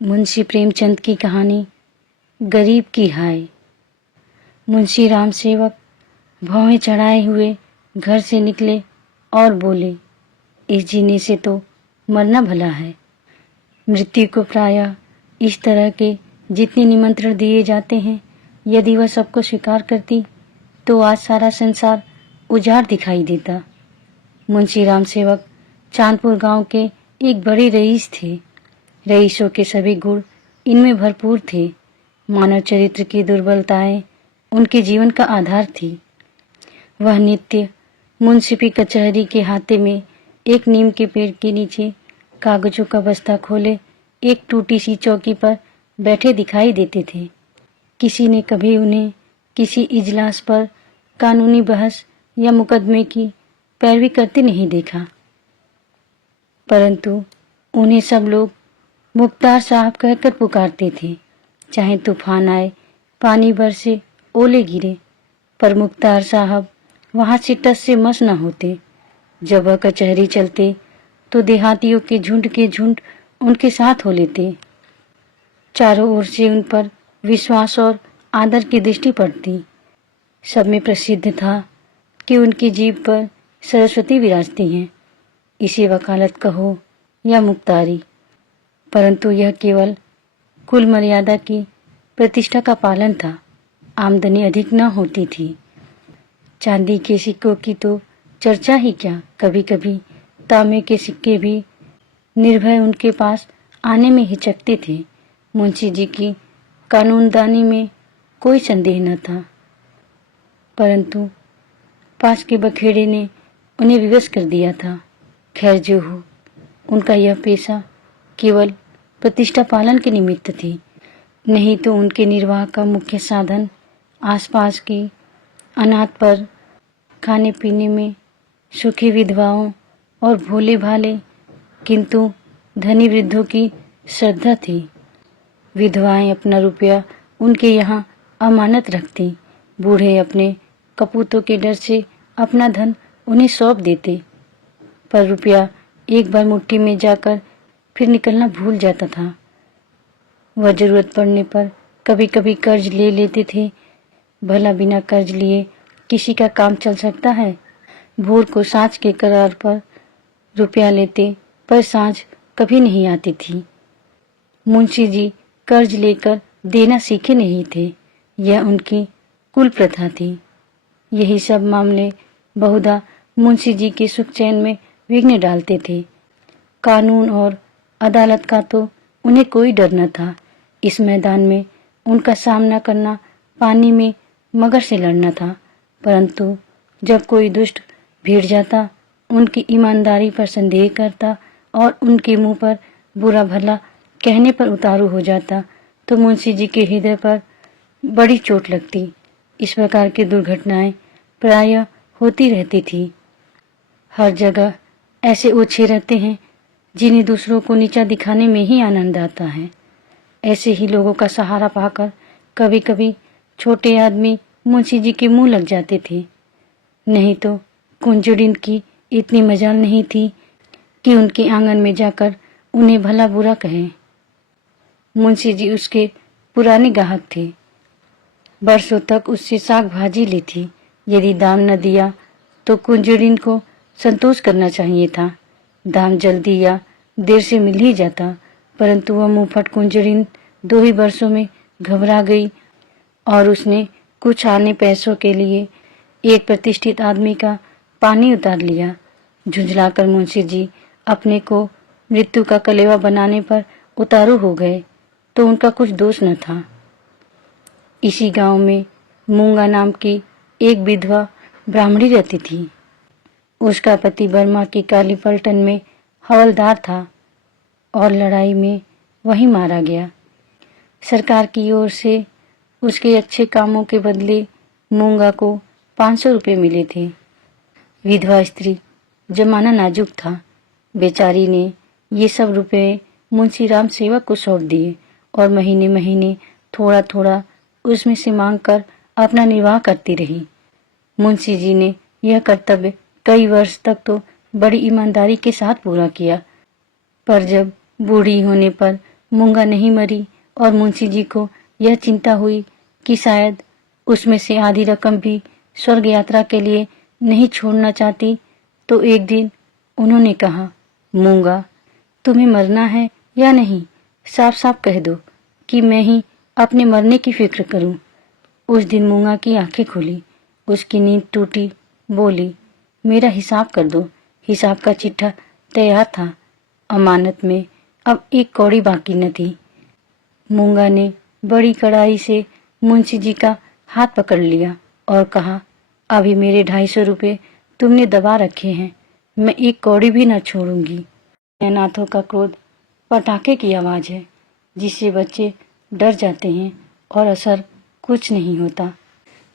मुंशी प्रेमचंद की कहानी गरीब की हाय। मुंशी राम सेवक भौहें चढ़ाए हुए घर से निकले और बोले, इस जीने से तो मरना भला है। मृत्यु को प्रायः इस तरह के जितने निमंत्रण दिए जाते हैं, यदि वह सबको स्वीकार करती तो आज सारा संसार उजाड़ दिखाई देता। मुंशी राम सेवक चांदपुर गांव के एक बड़े रईस थे। रईसों के सभी गुण इनमें भरपूर थे। मानव चरित्र की दुर्बलताएं उनके जीवन का आधार थी। वह नित्य मुंसिफी कचहरी के हाथे में एक नीम के पेड़ के नीचे कागजों का बस्ता खोले एक टूटी सी चौकी पर बैठे दिखाई देते थे। किसी ने कभी उन्हें किसी इजलास पर कानूनी बहस या मुकदमे की पैरवी करते नहीं देखा, परंतु उन्हें सब लोग मुख्तार साहब कहकर पुकारते थे। चाहे तूफान आए, पानी बरसे, ओले गिरे, पर मुख्तार साहब वहां से टस से मस न होते। जब वह कचहरी चलते तो देहातियों के झुंड उनके साथ हो लेते। चारों ओर से उन पर विश्वास और आदर की दृष्टि पड़ती। सब में प्रसिद्ध था कि उनकी जीभ पर सरस्वती विराजती हैं। इसे वकालत कहो या मुख्तारी, परंतु यह केवल कुल मर्यादा की प्रतिष्ठा का पालन था। आमदनी अधिक न होती थी। चांदी के सिक्कों की तो चर्चा ही क्या, कभी कभी तांबे के सिक्के भी निर्भय उनके पास आने में हिचकते थे। मुंशी जी की कानूनदानी में कोई संदेह न था, परंतु पास के बखेड़े ने उन्हें विवश कर दिया था। खैर जो हो, उनका यह पेशा केवल प्रतिष्ठा पालन के निमित्त थी, नहीं तो उनके निर्वाह का मुख्य साधन आसपास की अनाथ पर खाने पीने में सुखी विधवाओं और भोले भाले किंतु धनी वृद्धों की श्रद्धा थी। विधवाएं अपना रुपया उनके यहाँ अमानत रखती। बूढ़े अपने कपूतों के डर से अपना धन उन्हें सौंप देते, पर रुपया एक बार मुट्ठी में जाकर फिर निकलना भूल जाता था। वह जरूरत पड़ने पर कभी कभी कर्ज ले लेते थे। भला बिना कर्ज लिए किसी का काम चल सकता है? भोर को साँझ के करार पर रुपया लेते, पर साँझ कभी नहीं आती थी। मुंशी जी कर्ज लेकर देना सीखे नहीं थे, यह उनकी कुल प्रथा थी। यही सब मामले बहुधा मुंशी जी के सुख चैन में विघ्न डालते थे। कानून और अदालत का तो उन्हें कोई डर न था। इस मैदान में उनका सामना करना पानी में मगर से लड़ना था, परंतु जब कोई दुष्ट भिड़ जाता, उनकी ईमानदारी पर संदेह करता और उनके मुंह पर बुरा भला कहने पर उतारू हो जाता, तो मुंशी जी के हृदय पर बड़ी चोट लगती। इस प्रकार की दुर्घटनाएं प्रायः होती रहती थी। हर जगह ऐसे ओछे रहते हैं जिन्हें दूसरों को नीचा दिखाने में ही आनंद आता है। ऐसे ही लोगों का सहारा पाकर कभी कभी छोटे आदमी मुंशी जी के मुंह लग जाते थे। नहीं तो कुंजुड़िन की इतनी मजाल नहीं थी कि उनके आंगन में जाकर उन्हें भला बुरा कहें। मुंशी जी उसके पुराने ग्राहक थे। बरसों तक उससे साग भाजी ली थी। यदि दाम न दिया तो कुंजुड़िन को संतोष करना चाहिए था। दाम जल्दी या देर से मिल ही जाता, परंतु वह मुंहफट कुंजुड़िन 2 ही वर्षों में घबरा गई और उसने कुछ आने पैसों के लिए एक प्रतिष्ठित आदमी का पानी उतार लिया। झुंझलाकर मुंशी जी अपने को मृत्यु का कलेवा बनाने पर उतारू हो गए, तो उनका कुछ दोष न था। इसी गांव में मूंगा नाम की एक विधवा ब्राह्मणी रहती थी। उसका पति बर्मा की काली पलटन में हवलदार था और लड़ाई में वहीं मारा गया। सरकार की ओर से उसके अच्छे कामों के बदले मूंगा को 500 रुपये मिले थे। विधवा स्त्री, जमाना नाजुक था। बेचारी ने ये सब रुपये मुंशी राम सेवक को सौंप दिए और महीने महीने थोड़ा थोड़ा उसमें से मांग कर अपना निर्वाह करती रही। मुंशी जी ने यह कर्तव्य कई वर्ष तक तो बड़ी ईमानदारी के साथ पूरा किया, पर जब बूढ़ी होने पर मूंगा नहीं मरी और मुंशी जी को यह चिंता हुई कि शायद उसमें से आधी रकम भी स्वर्ग यात्रा के लिए नहीं छोड़ना चाहती, तो एक दिन उन्होंने कहा, मूंगा, तुम्हें मरना है या नहीं? साफ साफ कह दो कि मैं ही अपने मरने की फिक्र करूं। उस दिन मूंगा की आंखें खुली, उसकी नींद टूटी, बोली, मेरा हिसाब कर दो। हिसाब का चिट्ठा तैयार था, अमानत में अब एक कौड़ी बाकी न थी। मूंगा ने बड़ी कड़ाई से मुंशी जी का हाथ पकड़ लिया और कहा, अभी मेरे 250 रुपये तुमने दबा रखे हैं, मैं एक कौड़ी भी न छोड़ूंगी। नाथों का क्रोध पटाखे की आवाज है जिससे बच्चे डर जाते हैं और असर कुछ नहीं होता।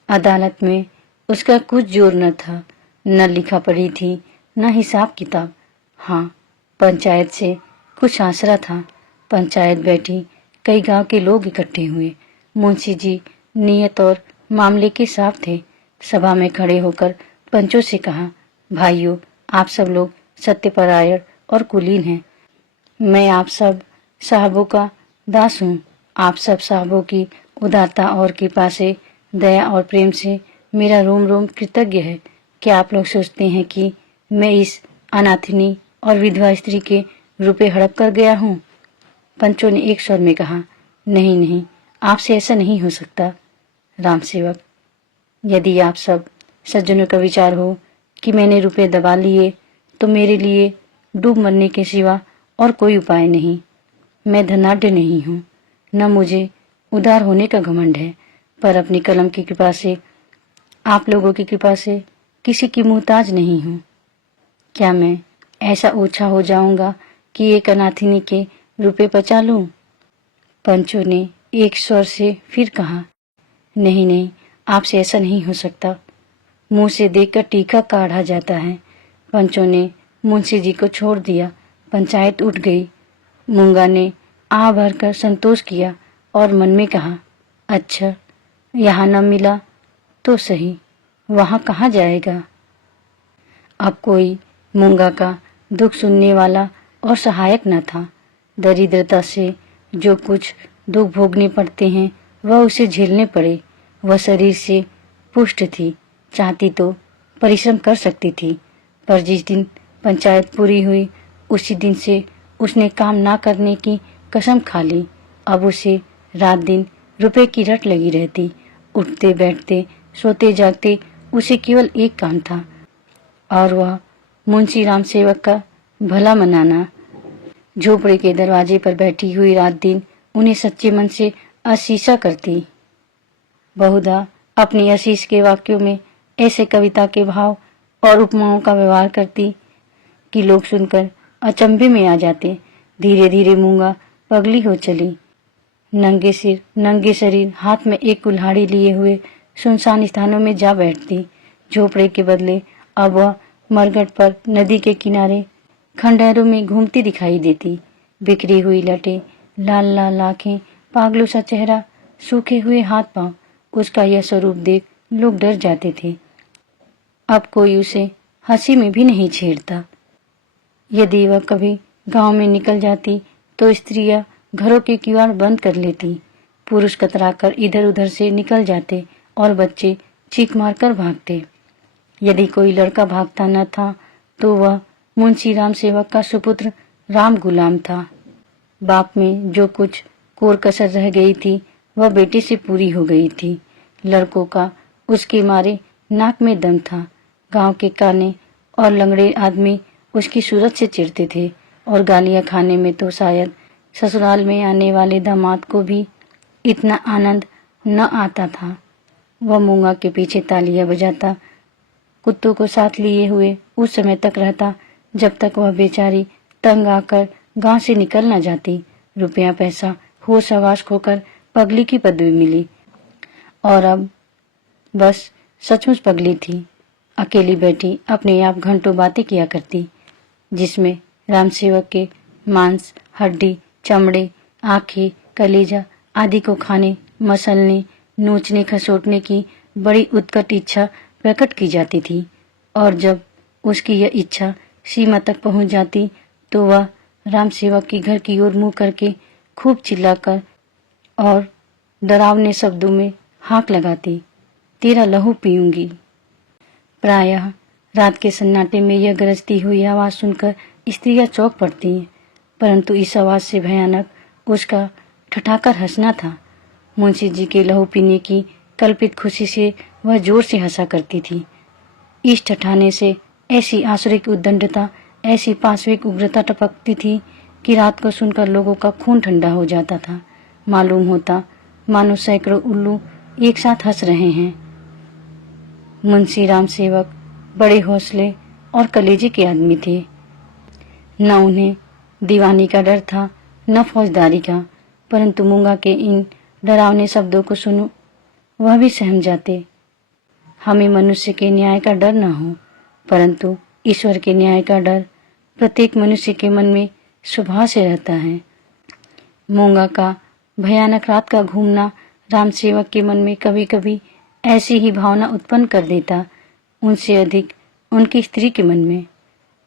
अदालत में उसका कुछ जोर न था, न लिखा पढ़ी थी, न हिसाब किताब। हाँ, पंचायत से कुछ आसरा था। पंचायत बैठी, कई गांव के लोग इकट्ठे हुए। मुंशी जी नियत और मामले के साफ थे। सभा में खड़े होकर पंचों से कहा, भाइयों, आप सब लोग सत्यपरायण और कुलीन हैं। मैं आप सब साहबों का दास हूँ। आप सब साहबों की उदारता और कृपा से, दया और प्रेम से मेरा रोम रोम कृतज्ञ है। क्या आप लोग सोचते हैं कि मैं इस अनाथिनी और विधवा स्त्री के रुपए हड़प कर गया हूँ? पंचों ने एक स्वर में कहा, नहीं नहीं, आपसे ऐसा नहीं हो सकता। राम सेवक, यदि आप सब सज्जनों का विचार हो कि मैंने रुपए दबा लिए, तो मेरे लिए डूब मरने के सिवा और कोई उपाय नहीं। मैं धनाढ्य नहीं हूँ, न मुझे उदार होने का घमंड है, पर अपनी कलम की कृपा से, आप लोगों की कृपा से किसी की मुहताज नहीं हूँ। क्या मैं ऐसा ओछा हो जाऊंगा कि एक अनाथिनी के रुपए बचा लूं? पंचों ने एक स्वर से फिर कहा, नहीं नहीं, आपसे ऐसा नहीं हो सकता। मुंह से देखकर टीका काढ़ा जाता है। पंचों ने मुंशी जी को छोड़ दिया। पंचायत उठ गई। मूंगा ने आह भरकर संतोष किया और मन में कहा, अच्छा, यहाँ न मिला तो सही, वहाँ कहाँ जाएगा। अब कोई मूंगा का दुख सुनने वाला और सहायक न था। दरिद्रता से जो कुछ दुख भोगने पड़ते हैं वह उसे झेलने पड़े। वह शरीर से पुष्ट थी, चाहती तो परिश्रम कर सकती थी, पर जिस दिन पंचायत पूरी हुई उसी दिन से उसने काम ना करने की कसम खा ली। अब उसे रात दिन रुपए की रट लगी रहती। उठते बैठते सोते जागते उसे केवल एक काम था, और वह मुंशी राम सेवक का भला मनाना। झोपड़े के दरवाजे पर बैठी हुई रात दिन उन्हें सच्चे मन से असीसा करती। बहुधा अपनी आशीष के वाक्यों में ऐसे कविता के भाव और उपमाओं का व्यवहार करती कि लोग सुनकर अचंभे में आ जाते। धीरे धीरे मूंगा पगली हो चली। नंगे सिर नंगे शरीर हाथ में एक कुल्हाड़ी लिए हुए सुनसान स्थानों में जा बैठती। झोपड़े के बदले अब वह मरघट पर नदी के किनारे खंडहरों में घूमती दिखाई देती। बिखरी हुई लटें, लाल लाल आंखें, पागलों सा चेहरा, सूखे हुए हाथ पांव, उसका यह स्वरूप देख लोग डर जाते थे। अब कोई उसे हंसी में भी नहीं छेड़ता। यदि वह कभी गांव में निकल जाती तो स्त्रियां घरों के किवाड़ बंद कर लेती। पुरुष कतराकर इधर उधर से निकल जाते और बच्चे चीख मारकर भागते। यदि कोई लड़का भागता न था तो वह मुंशी राम सेवक का सुपुत्र राम गुलाम था। बाप में जो कुछ कोर कसर रह गई थी वह बेटे से पूरी हो गई थी। लड़कों का उसके मारे नाक में दम था। गांव के काने और लंगड़े आदमी उसकी सूरत से चिढ़ते थे और गालियां खाने में तो शायद ससुराल में आने वाले दामाद को भी इतना आनंद न आता था। वह मूंगा के पीछे तालियां बजाता, कुत्तों को साथ लिए हुए उस समय तक रहता जब तक वह बेचारी तंग आकर गांव से निकल न जाती। रुपया पैसा होश हवास खोकर पगली की पदवी मिली और अब बस सचमुच पगली थी। अकेली बैठी अपने आप घंटों बातें किया करती, जिसमें राम सेवक के मांस, हड्डी, चमड़े, आंखें, कलेजा आदि को खाने, मसलने, नोचने खसोटने की बड़ी उत्कट इच्छा प्रकट की जाती थी। और जब उसकी यह इच्छा सीमा तक पहुंच जाती तो वह राम सेवक के घर की ओर मुंह करके खूब चिल्लाकर और डरावने शब्दों में हाक लगाती, तेरा लहू पीऊंगी। प्रायः रात के सन्नाटे में यह गरजती हुई आवाज़ सुनकर स्त्रियां चौंक पड़ती हैं, परंतु इस आवाज़ से भयानक उसका ठठाकर हंसना था। मुंशी जी के लहू पीने की कल्पित खुशी से वह जोर से हंसा करती थी। इस ठठाने से ऐसी आसुरिक उद्दंडता, ऐसी पाशविक उग्रता टपकती थी कि रात को सुनकर लोगों का खून ठंडा हो जाता था। मालूम होता मानो सैकड़ों उल्लू एक साथ हंस रहे हैं। मुंशी राम सेवक बड़े हौसले और कलेजे के आदमी थे। न उन्हें दीवानी का डर था, न फौजदारी का, परंतु मूंगा के इन डरावने शब्दों को सुनो वह भी सहम जाते। हमें मनुष्य के न्याय का डर न हो, परंतु ईश्वर के न्याय का डर प्रत्येक मनुष्य के मन में स्वभाव से रहता है। मूंगा का भयानक रात का घूमना राम सेवक के मन में कभी कभी ऐसी ही भावना उत्पन्न कर देता, उनसे अधिक उनकी स्त्री के मन में।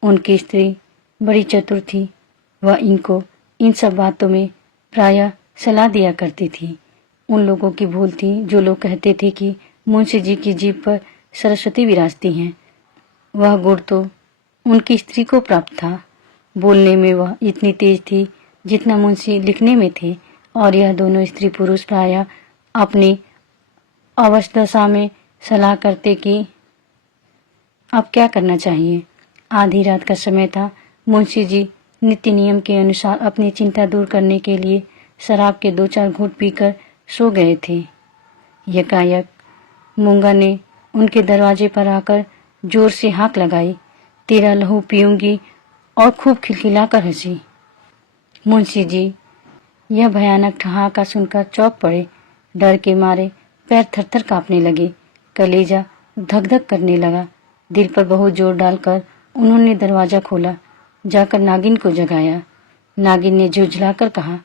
उनकी स्त्री बड़ी चतुर थी, वह इनको इन सब बातों में प्रायः सलाह दिया करती थी। उन लोगों की भूल थी जो लोग कहते थे कि मुंशी जी की जीभ पर सरस्वती विराजती हैं। वह गुण तो उनकी स्त्री को प्राप्त था। बोलने में वह इतनी तेज थी जितना मुंशी लिखने में थे, और यह दोनों स्त्री पुरुष प्रायः अपनी अवस्था में सलाह करते कि अब क्या करना चाहिए। आधी रात का समय था। मुंशी जी नित्य नियम के अनुसार अपनी चिंता दूर करने के लिए शराब के 2-4 घूंट पीकर सो गए थे। यकायक मूंगा ने उनके दरवाजे पर आकर जोर से हाक लगाई, तेरा लहू पीऊंगी, और खूब खिलखिलाकर हंसी। मुंशी जी यह भयानक ठहाका सुनकर चौंक पड़े। डर के मारे पैर थरथर कांपने लगे, कलेजा धक धक करने लगा। दिल पर बहुत जोर डालकर उन्होंने दरवाजा खोला, जाकर नागिन को जगाया। नागिन ने झुंझलाकर कहा,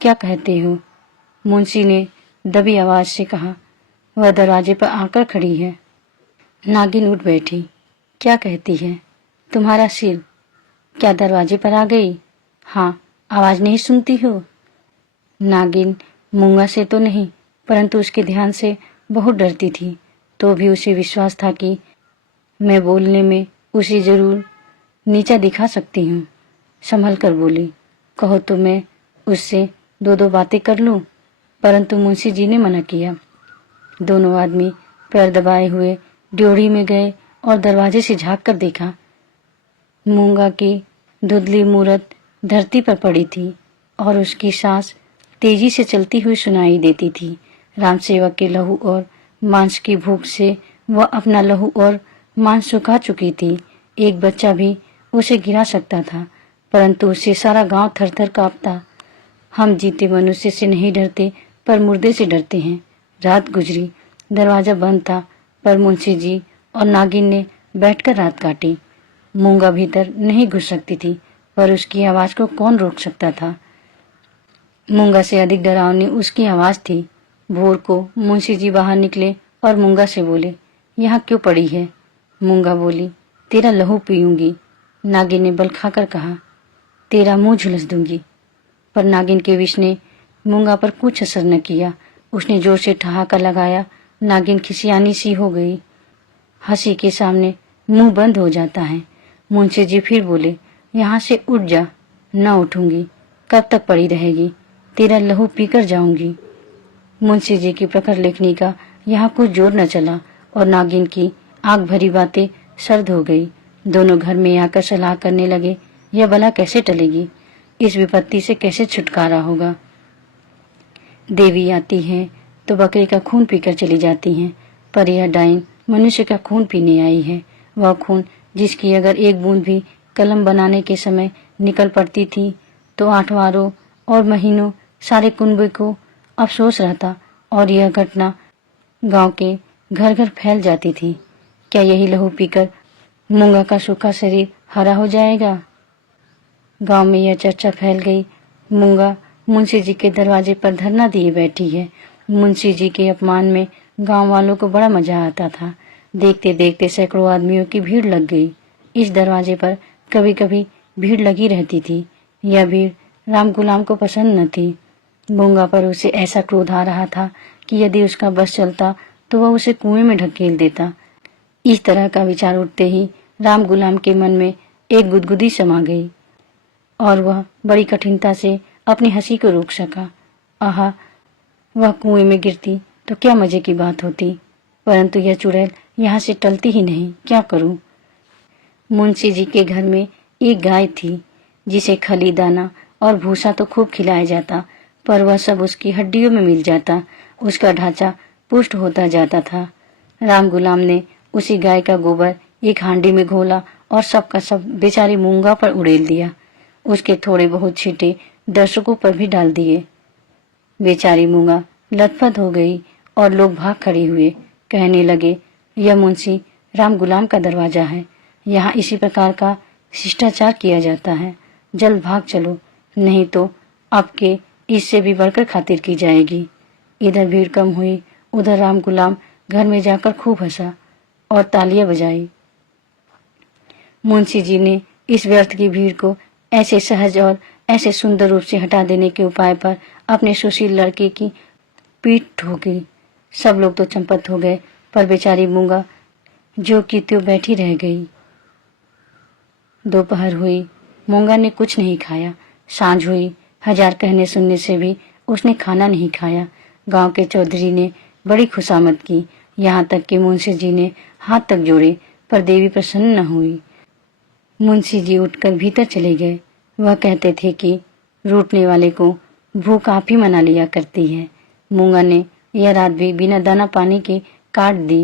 क्या कहते हो? मुंशी ने दबी आवाज से कहा, वह दरवाजे पर आकर खड़ी है। नागिन उठ बैठी, क्या कहती है? तुम्हारा सिर क्या दरवाजे पर आ गई? हाँ, आवाज नहीं सुनती हो? नागिन मूंगा से तो नहीं, परंतु उसके ध्यान से बहुत डरती थी। तो भी उसे विश्वास था कि मैं बोलने में उसे जरूर नीचा दिखा सकती हूँ। संभल कर बोली, कहो तो मैं उससे 2-2 बातें कर लूँ। परंतु मुंशी जी ने मना किया। दोनों आदमी पैर दबाए हुए ड्योढ़ी में गए और दरवाजे से झांक कर देखा। मूंगा की धुंधली मूरत धरती पर पड़ी थी और उसकी सांस तेजी से चलती हुई सुनाई देती थी। राम सेवक के लहू और मांस की भूख से वह अपना लहू और मांस सुखा चुकी थी। एक बच्चा भी उसे गिरा सकता था, परंतु उससे सारा गांव थरथर कांपता। हम जीते मनुष्य से नहीं डरते, पर मुर्दे से डरते हैं। रात गुजरी, दरवाजा बंद था, पर मुंशी जी और नागिन ने बैठकर रात काटी। मूंगा भीतर नहीं घुस सकती थी, पर उसकी आवाज को कौन रोक सकता था। मूंगा से अधिक डरावनी उसकी आवाज थी। भोर को मुंशी जी बाहर निकले और मूंगा से बोले, यहाँ क्यों पड़ी है? मूंगा बोली, तेरा लहू पीऊंगी। नागिन ने बल खाकर कहा, तेरा मुंह झुलस दूंगी। पर नागिन के विष ने मूंगा पर कुछ असर न किया। उसने जोर से ठहाका लगाया। नागिन खिसियानी सी हो गई। हंसी के सामने मुंह बंद हो जाता है। मुंशी जी फिर बोले, यहाँ से उठ जा। न उठूंगी, कब तक पड़ी रहेगी? तेरा लहू पीकर जाऊंगी। मुंशी जी की प्रखर लेखनी का यहाँ कुछ जोर न चला और नागिन की आग भरी बातें सर्द हो गई। दोनों घर में आकर सलाह करने लगे, यह बला कैसे टलेगी? इस विपत्ति से कैसे छुटकारा होगा? देवी आती है तो बकरे का खून पीकर चली जाती हैं, पर यह डाइन मनुष्य का खून पीने आई है। वह खून जिसकी अगर एक बूंद भी कलम बनाने के समय निकल पड़ती थी तो 8 वारों और महीनों सारे कुंबे को अफसोस रहता, और यह घटना गांव के घर घर फैल जाती थी। क्या यही लहू पीकर मूंगा का सूखा शरीर हरा हो जाएगा? गांव में यह चर्चा फैल गई, मूंगा मुंशी जी के दरवाजे पर धरना दिए बैठी है। मुंशी जी के अपमान में गांव वालों को बड़ा मजा आता था। देखते देखते सैकड़ों आदमियों की भीड़ लग गई। इस दरवाजे पर कभी कभी भीड़ लगी रहती थी। यह भीड़ राम गुलाम को पसंद न थी। मूंगा पर उसे ऐसा क्रोध आ रहा था कि यदि उसका बस चलता तो वह उसे कुएं में ढकेल देता। इस तरह का विचार उठते ही राम गुलाम के मन में एक गुदगुदी समा गई और वह बड़ी कठिनता से अपनी हंसी को रोक सका। आहा, वह कुएं में गिरती तो क्या मजे की बात होती, परंतु यह चुड़ैल यहाँ से टलती ही नहीं, क्या करूं। मुंशी जी के घर में एक गाय थी जिसे खली दाना और भूसा तो खूब खिलाया जाता, पर वह सब उसकी हड्डियों में मिल जाता, उसका ढांचा पुष्ट होता जाता था। राम गुलाम ने उसी गाय का गोबर एक हांडी में घोला और सब का सब बेचारी मूंगा पर उड़ेल दिया। उसके थोड़े बहुत छींटे दर्शकों पर भी डाल दिए। बेचारी मूंगा लथपथ हो गई और लोग भाग खड़े हुए, कहने लगे, यह मुंशी राम गुलाम का दरवाजा है, यहाँ इसी प्रकार का शिष्टाचार किया जाता है, जल्द भाग चलो, नहीं तो आपके इससे भी बढ़कर खातिर की जाएगी। इधर भीड़ कम हुई, उधर राम गुलाम घर में जाकर खूब हंसा और तालियां बजाई। मुंशी जी ने इस व्यर्थ की भीड़ को ऐसे सहज और ऐसे सुंदर रूप से हटा देने के उपाय पर अपने सुशील लड़के की पीठ ठोकी। सब लोग तो चंपत हो गए, पर बेचारी मूंगा जो की त्यों बैठी रह गई। दोपहर हुई, मूंगा ने कुछ नहीं खाया। सांझ हुई, हजार कहने सुनने से भी उसने खाना नहीं खाया। गांव के चौधरी ने बड़ी खुशामद की, यहाँ तक कि मुंशी जी ने हाथ तक जोड़े, पर देवी प्रसन्न न हुई। मुंशी जी उठकर भीतर चले गए। वह कहते थे कि रूठने वाले को भूख आप ही मना लिया करती है। मूंगा ने यह रात भी बिना दाना पानी के काट दी।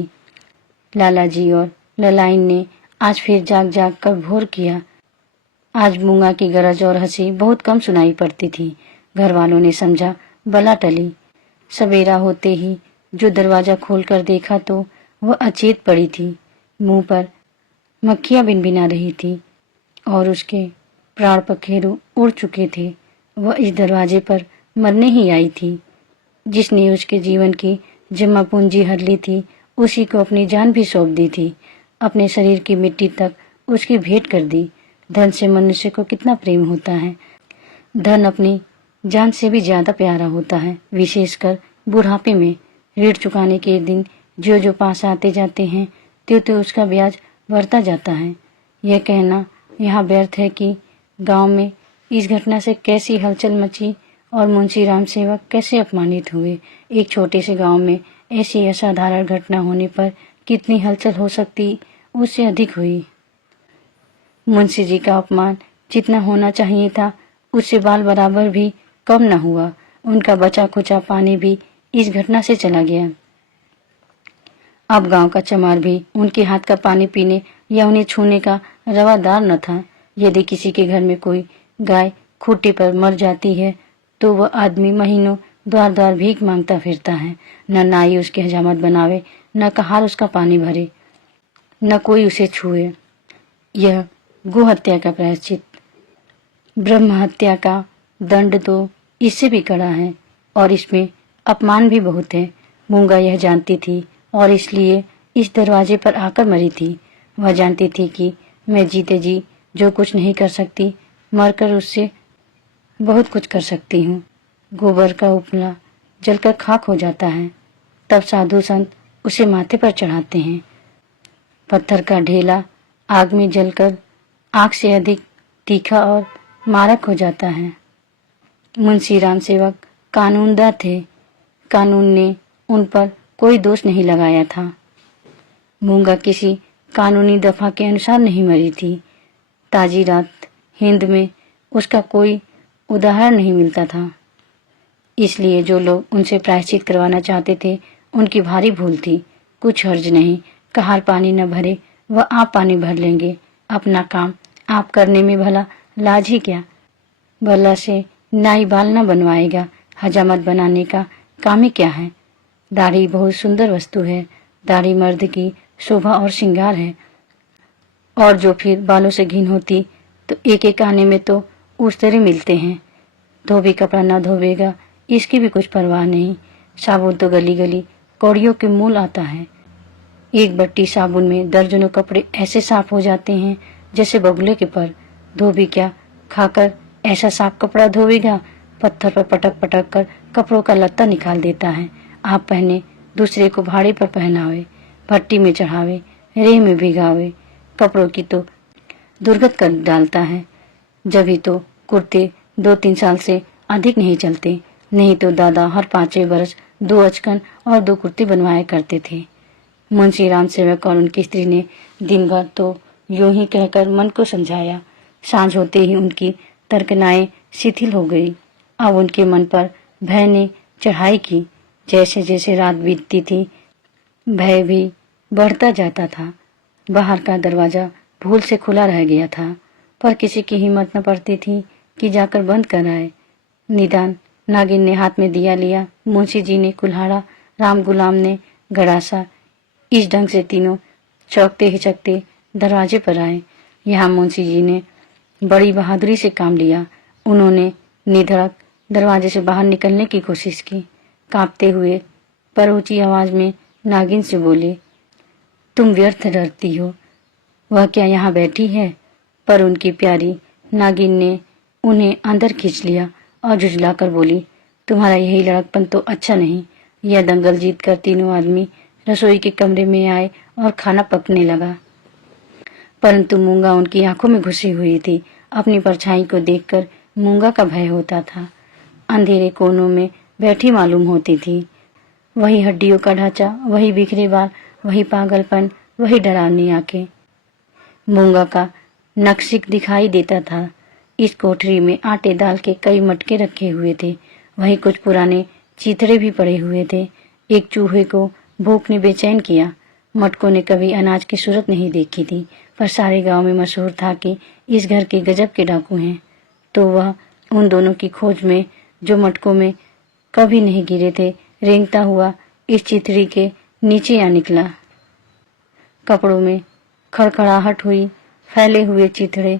लाला जी और ललाइन ने आज फिर जाग जाग कर भोर किया। आज मूंगा की गरज और हंसी बहुत कम सुनाई पड़ती थी। घर वालों ने समझा बला टली। सवेरा होते ही जो दरवाजा खोलकर देखा तो वह अचेत पड़ी थी। मुंह पर मक्खियां भिनभिना रही थी और उसके प्राण पखेरु उड़ चुके थे। वह इस दरवाजे पर मरने ही आई थी। जिसने उसके जीवन की जमा पूंजी हर ली थी, उसी को अपनी जान भी सौंप दी थी। अपने शरीर की मिट्टी तक उसकी भेंट कर दी। धन से मनुष्य को कितना प्रेम होता है। धन अपनी जान से भी ज्यादा प्यारा होता है, विशेषकर बुढ़ापे में। ऋण चुकाने के दिन जो जो पास आते जाते हैं, त्यों त्यों उसका ब्याज बढ़ता जाता है। यह कहना यहाँ व्यर्थ है कि गांव में इस घटना से कैसी हलचल मची और मुंशी राम सेवक कैसे अपमानित हुए। एक छोटे से गांव में ऐसी असाधारण घटना होने पर कितनी हलचल हो सकती, उससे अधिक हुई। मुंशी जी का अपमान जितना होना चाहिए था, उससे बाल बराबर भी कम न हुआ। उनका बचा खुचा पानी भी इस घटना से चला गया। अब गांव का चमार भी उनके हाथ का पानी पीने या उन्हें छूने का रवादार न था। यदि किसी के घर में कोई गाय खूंटे पर मर जाती है तो वह आदमी महीनों द्वार द्वार भीख मांगता फिरता है। न नाई उसकी हजामत बनावे, न कहार उसका पानी भरे, न कोई उसे छुए। यह गो हत्या का प्रायश्चित। ब्रह्म हत्या का दंड तो इससे भी कड़ा है और इसमें अपमान भी बहुत है। मूंगा यह जानती थी और इसलिए इस दरवाजे पर आकर मरी थी। वह जानती थी कि मैं जीते जी जो कुछ नहीं कर सकती, मरकर उससे बहुत कुछ कर सकती हूँ। गोबर का उपला जलकर खाक हो जाता है, तब साधु संत उसे माथे पर चढ़ाते हैं। पत्थर का ढेला आग में जलकर आग से अधिक तीखा और मारक हो जाता है। मुंशी राम सेवक कानूनदा थे। कानून ने उन पर कोई दोष नहीं लगाया था। मूंगा किसी कानूनी दफा के अनुसार नहीं मरी थी। ताजी रात हिंद में उसका कोई उदाहरण नहीं मिलता था। इसलिए जो लोग उनसे प्रायश्चित करवाना चाहते थे, उनकी भारी भूल थी। कुछ हर्ज नहीं, कहार पानी न भरे वह आप पानी भर लेंगे। अपना काम आप करने में भला लाज ही क्या। भला से नाई बाल न बनवाएगा, हजामत बनाने का काम ही क्या है। दाढ़ी बहुत सुंदर वस्तु है। दाढ़ी मर्द की शोभा और श्रृंगार है, और जो फिर बालों से घिन होती तो एक एक आने में तो उस तरह मिलते हैं। धोबी कपड़ा न धोवेगा, इसकी भी कुछ परवाह नहीं। साबुन तो गली गली कौड़ियों के मूल आता है। एक बट्टी साबुन में दर्जनों कपड़े ऐसे साफ हो जाते हैं जैसे बगुले के पर। धोबी क्या खाकर ऐसा साफ कपड़ा धोवेगा, पत्थर पर पटक पटक कर कपड़ों का लत्ता निकाल देता है। आप पहने, दूसरे को भाड़े पर पहनावे, भट्टी में चढ़ावे, रेह में भिगावे, कपड़ों की तो दुर्गत कर डालता है। जब ही तो कुर्ते 2-3 साल से अधिक नहीं चलते, नहीं तो दादा हर 5वें वर्ष 2 अचकन और 2 कुर्ते बनवाया करते थे। मुंशी राम सेवक और उनकी स्त्री ने दिन भर तो यूं ही कहकर मन को समझाया। सांझ होते ही उनकी तर्कनाएं शिथिल हो गई। अब उनके मन पर भय ने चढ़ाई की। जैसे जैसे रात बीतती थी, भय भी बढ़ता जाता था। बाहर का दरवाजा भूल से खुला रह गया था, पर किसी की हिम्मत न पड़ती थी कि जाकर बंद कर आए। निदान नागिन ने हाथ में दिया लिया, मुंशी जी ने कुल्हाड़ा, राम गुलाम ने गड़ासा। इस ढंग से तीनों चौकते हिचकते दरवाजे पर आए। यहाँ मुंशी जी ने बड़ी बहादुरी से काम लिया। उन्होंने निधड़क दरवाजे से बाहर निकलने की कोशिश की। कांपते हुए पर ऊंची आवाज में नागिन से बोले, तुम व्यर्थ डरती हो, वह क्या यहाँ बैठी है? पर उनकी प्यारी नागिन ने उन्हें अंदर खींच लिया और झुझलाकर बोली, तुम्हारा यही लड़कपन तो अच्छा नहीं। यह दंगल जीत कर तीनों आदमी रसोई के कमरे में आए और खाना पकने लगा। परंतु मूंगा उनकी आंखों में घुसी हुई थी। अपनी परछाई को देखकर मूंगा का भय होता था। अंधेरे कोनों में बैठी मालूम होती थी। वही हड्डियों का ढांचा, वही बिखरे बाल, वही पागलपन, वही डरावनी आंखें। मूंगा का नक्शिक दिखाई देता था। इस कोठरी में आटे दाल के कई मटके रखे हुए थे। वहीं कुछ पुराने चीथड़े भी पड़े हुए थे। एक चूहे को भूख ने बेचैन किया। मटकों ने कभी अनाज की सूरत नहीं देखी थी, पर सारे गांव में मशहूर था कि इस घर के गजब के डाकू हैं। तो वह उन दोनों की खोज में, जो मटकों में कभी नहीं गिरे थे, रेंगता हुआ इस चिथड़ी के नीचे आ निकला। कपड़ों में खड़खड़ाहट हुई। फैले हुए चिथड़े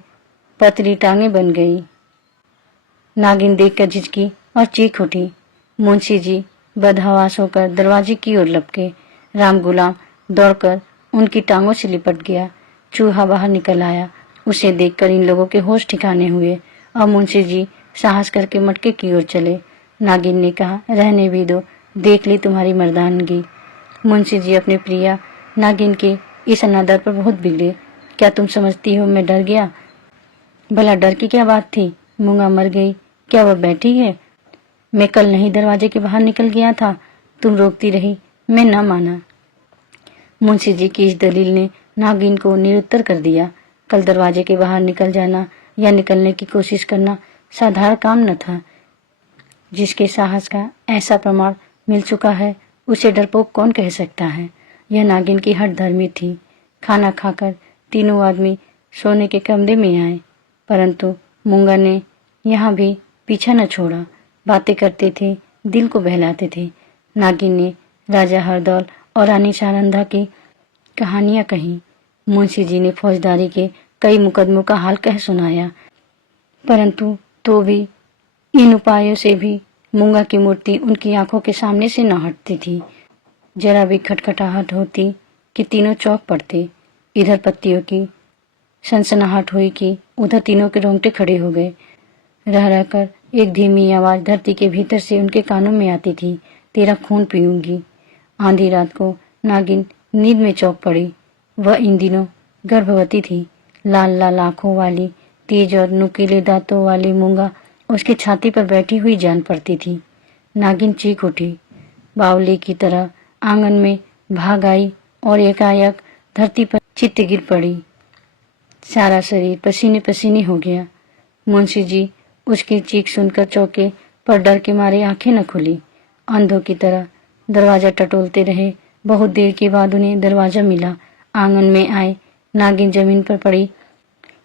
पतली टांगे बन गई। नागिन देखकर झिझकी और चीख उठी। मुंशी जी बदहवास होकर दरवाजे की ओर लपके। राम गुलाम दौड़कर उनकी टांगों से लिपट गया। चूहा बाहर निकल आया। उसे देखकर इन लोगों के होश ठिकाने हुए और मुंशी जी साहस करके मटके की ओर चले। नागिन ने कहा, रहने भी दो, देख ली तुम्हारी मर्दानगी। मुंशी जी अपने प्रिया नागिन के इस अनादर पर बहुत बिगड़े। क्या तुम समझती हो मैं डर गया? भला डर की क्या बात थी? मूंगा मर गई, क्या वह बैठी है? मैं कल नहीं दरवाजे के बाहर निकल गया था, तुम रोकती रही, मैं न माना। मुंशी जी की इस दलील ने नागिन को निरुत्तर कर दिया। कल दरवाजे के बाहर निकल जाना या निकलने की कोशिश करना साधारण काम न था। जिसके साहस का ऐसा प्रमाण मिल चुका है, उसे डरपोक कौन कह सकता है? यह नागिन की हठ धर्मी थी। खाना खाकर तीनों आदमी सोने के कमरे में आए, परंतु मूंगा ने यहाँ भी पीछा न छोड़ा। बातें करते थे, दिल को बहलाते थे। नागिन ने राजा हरदौल और रानी सारंधा की कहानियां कही। मुंशी जी ने फौजदारी के कई मुकदमों का हाल कह सुनाया, परंतु तो भी इन उपायों से भी मूंगा की मूर्ति उनकी आंखों के सामने से न हटती थी। जरा भी खटखटाहट होती कि तीनों चौंक पड़ते। इधर पत्तियों की सनसनाहट हुई कि उधर तीनों के रोंगटे खड़े हो गए। रह रहकर एक धीमी आवाज धरती के भीतर से उनके कानों में आती थी, तेरा खून पीऊंगी। आधी रात को नागिन नींद में चौंक पड़ी। वह इन दिनों गर्भवती थी। लाल लाल आंखों वाली, तेज और नुकीले दांतों वाली मूंगा उसकी छाती पर बैठी हुई जान पड़ती थी। नागिन चीख उठी, बावली की तरह आंगन में भाग आई और एकाएक धरती पर चित्त गिर पड़ी। सारा शरीर पसीने पसीने हो गया। मुंशी जी उसकी चीख सुनकर चौंके, पर डर के मारे आंखें न खुली। अंधों की तरह दरवाजा टटोलते रहे। बहुत देर के बाद उन्हें दरवाजा मिला। आंगन में आए। नागिन जमीन पर पड़ी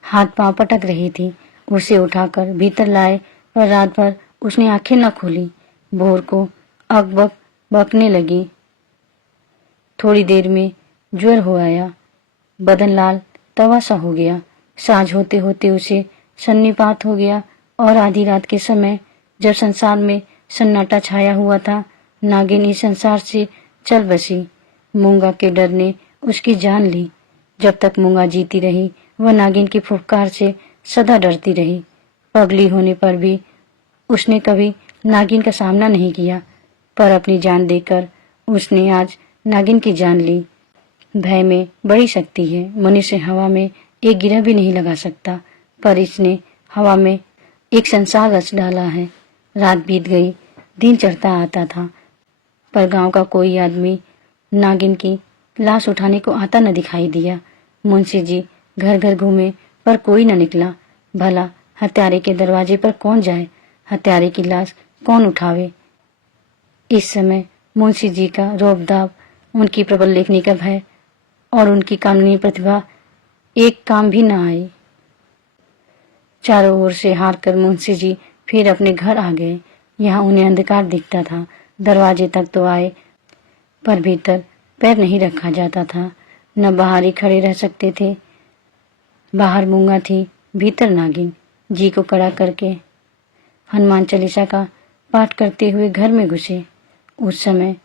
हाथ पांव पटक रही थी। उसे उठाकर भीतर लाए, पर रात भर उसने आंखें न खोली। भोर को अकबक बकने लगी। थोड़ी देर में ज्वर हो आया। बदन लाल तवा सा हो गया। साँझ होते होते उसे सन्निपात हो गया और आधी रात के समय जब संसार में सन्नाटा छाया हुआ था, नागिन इस संसार से चल बसी। मूंगा के डर ने उसकी जान ली। जब तक मूंगा जीती रही, वह नागिन की फुफकार से सदा डरती रही। पगली होने पर भी उसने कभी नागिन का सामना नहीं किया, पर अपनी जान देकर उसने आज नागिन की जान ली। भय में बड़ी शक्ति है। मनुष्य हवा में एक गिरह भी नहीं लगा सकता, पर इसने हवा में एक संसार रच डाला है। रात बीत गई, दिन चढ़ता आता था, पर गांव का कोई आदमी नागिन की लाश उठाने को आता न दिखाई दिया। मुंशी जी घर घर घूमे, पर कोई न निकला। भला हत्यारे के दरवाजे पर कौन जाए, हत्यारे की लाश कौन उठावे। इस समय मुंशी जी का रौब-दाब, उनकी प्रबल लेखनी का भय और उनकी कानूनी प्रतिभा एक काम भी न आई। चारों ओर से हार कर मुंशी जी फिर अपने घर आ गए। यहाँ उन्हें अंधकार दिखता था। दरवाजे तक तो आए, पर भीतर पैर नहीं रखा जाता था। न बाहर ही खड़े रह सकते थे। बाहर मूंगा थी, भीतर नागिन। जी को कड़ा करके हनुमान चालीसा का पाठ करते हुए घर में घुसे। उस समय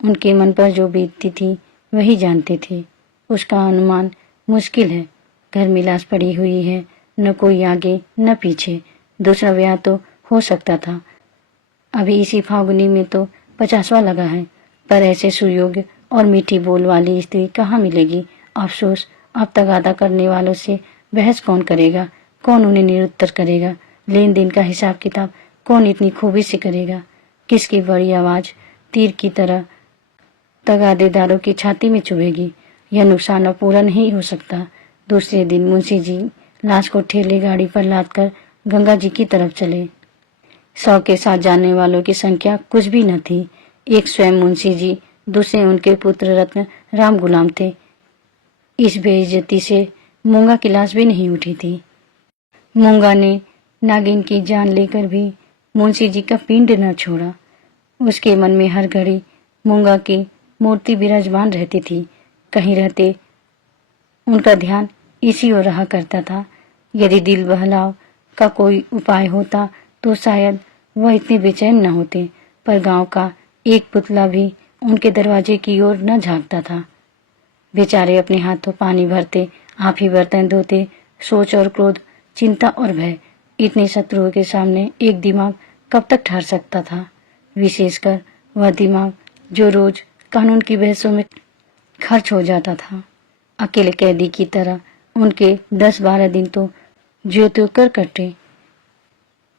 उनके मन पर जो बीतती थी वही जानते थे। उसका अनुमान मुश्किल है। घर में लाश पड़ी हुई है, न कोई आगे न पीछे। दूसरा ब्याह तो हो सकता था। अभी इसी फागुनी में तो 50वां लगा है, पर ऐसे सुयोग्य और मीठी बोल वाली स्त्री कहाँ मिलेगी। अफसोस, अब तगादा करने वालों से बहस कौन करेगा, कौन उन्हें निरुत्तर करेगा। लेन देन का हिसाब किताब कौन इतनी खूबी से करेगा। किसकी बड़ी आवाज तीर की तरह तगादेदारों की छाती में चुभेगी। यह नुकसान अब पूरा नहीं हो सकता। दूसरे दिन मुंशी जी लाश को ठेले गाड़ी पर लादकर गंगा जी की तरफ चले। 100 के साथ जाने वालों की संख्या कुछ भी न थी। एक स्वयं मुंशी जी, दूसरे उनके पुत्र रत्न राम गुलाम थे। इस बेइज्जती से मूंगा की लाश भी नहीं उठी थी। मूंगा ने नागिन की जान लेकर भी मुंशी जी का पिंड न छोड़ा। उसके मन में हर घड़ी मूंगा की मूर्ति विराजमान रहती थी। कहीं रहते उनका ध्यान इसी ओर रहा करता था। यदि दिल बहलाव का कोई उपाय होता तो शायद वह इतने बेचैन न होते, पर गांव का एक पुतला भी उनके दरवाजे की ओर न झांकता था। बेचारे अपने हाथों पानी भरते, आप ही बर्तन धोते। सोच और क्रोध, चिंता और भय, इतने शत्रुओं के सामने एक दिमाग कब तक ठहर सकता था। विशेषकर वह दिमाग जो रोज कानून की बहसों में खर्च हो जाता था। अकेले कैदी की तरह उनके 10-12 दिन तो ज्यों त्यों कर कटे।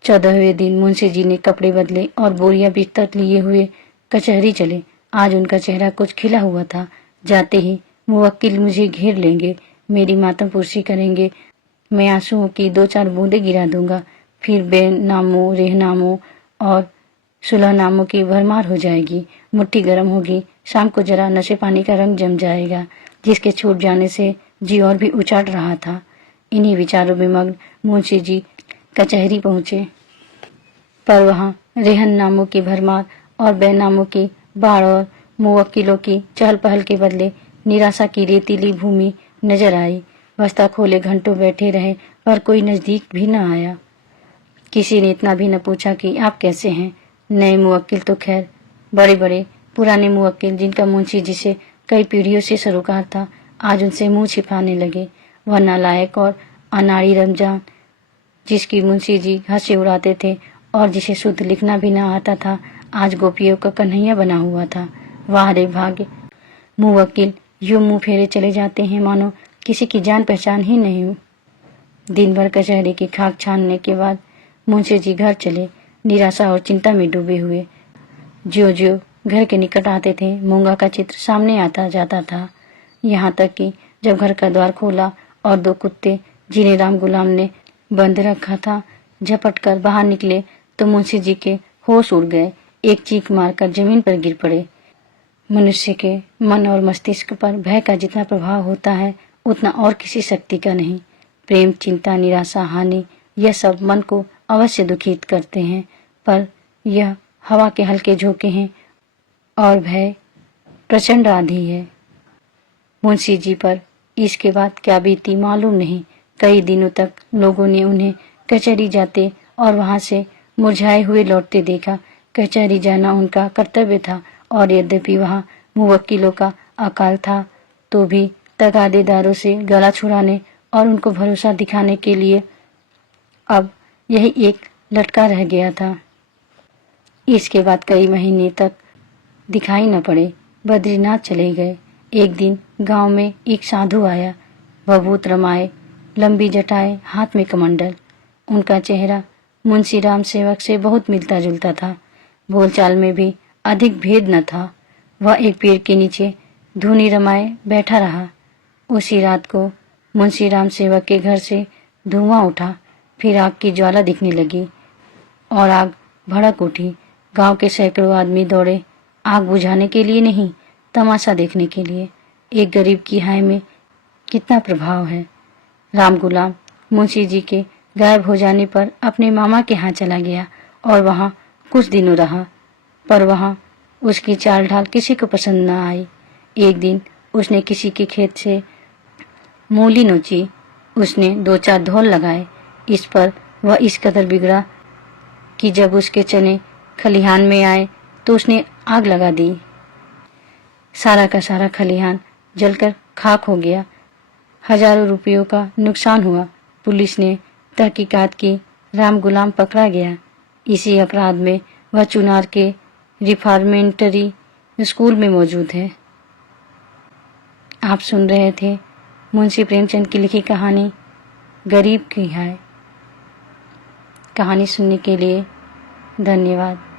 14वें दिन मुंशी जी ने कपड़े बदले और बोरिया बिस्तर लिए हुए कचहरी चले। आज उनका चेहरा कुछ खिला हुआ था। जाते ही मुवक्किल मुझे घेर लेंगे, मेरी मातमपुरसी करेंगे। मैं आंसुओं की 2-4 बूंदें गिरा दूंगा, फिर बेनामों, रेहनामों और सुलहनामों की भरमार हो जाएगी। मुट्ठी गर्म होगी, शाम को जरा नशे पानी का रंग जम जाएगा, जिसके छूट जाने से जी और भी उचाट रहा था। इन्हीं विचारों में मग्न मुंशी जी कचहरी पहुंचे, पर वहां रेहन नामों की भरमार और बेनामों की बाढ़ और मुवक्किलों की चहल पहल के बदले निराशा की रेतीली भूमि नजर आई। बस्ता खोले घंटों बैठे रहे, पर कोई नजदीक भी न आया। किसी ने इतना भी न पूछा कि आप कैसे हैं। नए मुवक्किल तो खैर, बड़े बड़े पुराने मुवक्किल जिनका मुंशी जी से कई पीढ़ियों से सरोकार था, आज उनसे मुंह छिपाने लगे। वह नालायक और अनाड़ी रमजान, जिसकी मुंशी जी हंसी उड़ाते थे और जिसे शुद्ध लिखना भी न आता था, आज गोपियों का कन्हैया बना हुआ था। वाह रे भाग्य! मुवक्किल यूं मुंह फेरे चले जाते हैं मानो किसी की जान पहचान ही नहीं हो। दिन भर कचहरी की खाक छानने के बाद मुंशी जी घर चले, निराशा और चिंता में डूबे हुए। ज्यों ज्यों घर के निकट आते थे, मूंगा का चित्र सामने आता जाता था। यहाँ तक कि जब घर का द्वार खोला और 2 कुत्ते, जिन्हें राम गुलाम ने बंद रखा था, झपट कर बाहर निकले, तो मुंशी जी के होश उड़ गए। एक चीख मारकर जमीन पर गिर पड़े। मनुष्य के मन और मस्तिष्क पर भय का जितना प्रभाव होता है, उतना और किसी शक्ति का नहीं। प्रेम, चिंता, निराशा, हानि, यह सब मन को अवश्य दुखित करते हैं, पर यह हवा के हल्के झोंके हैं और भय प्रचंड आंधी है। मुंशी जी पर इसके बाद क्या बीती मालूम नहीं। कई दिनों तक लोगों ने उन्हें कचहरी जाते और वहां से मुरझाए हुए लौटते देखा। कचहरी जाना उनका कर्तव्य था, और यद्यपि वहां मुवक्किलों का अकाल था, तो भी तगादेदारों से गला छुड़ाने और उनको भरोसा दिखाने के लिए अब यही एक लटका रह गया था। इसके बाद कई महीने तक दिखाई न पड़े। बद्रीनाथ चले गए। एक दिन गांव में एक साधु आया। भभूत रमाए, लंबी जटाएं, हाथ में कमंडल। उनका चेहरा मुंशी राम सेवक से बहुत मिलता जुलता था। बोलचाल में भी अधिक भेद न था। वह एक पेड़ के नीचे धूनी रमाए बैठा रहा। उसी रात को मुंशी राम सेवक के घर से धुआं उठा, फिर आग की ज्वाला दिखने लगी और आग भड़क उठी। गांव के सैकड़ों आदमी दौड़े, आग बुझाने के लिए नहीं, तमाशा देखने के लिए। एक गरीब की हाय में कितना प्रभाव है। राम गुलाम मुंशी जी के गायब हो जाने पर अपने मामा के यहाँ चला गया और वहाँ कुछ दिनों रहा, पर वहाँ उसकी चाल ढाल किसी को पसंद न आई। एक दिन उसने किसी के खेत से मूली नोची। उसने 2-4 धौल लगाए। इस पर वह इस कदर बिगड़ा कि जब उसके चने खलिहान में आए तो उसने आग लगा दी। सारा का सारा खलिहान जलकर खाक हो गया। हजारों रुपयों का नुकसान हुआ। पुलिस ने तहकीकात की। राम गुलाम पकड़ा गया। इसी अपराध में वह चुनार के रिफॉर्मेटरी स्कूल में मौजूद है। आप सुन रहे थे मुंशी प्रेमचंद की लिखी कहानी गरीब की हाय। कहानी सुनने के लिए धन्यवाद।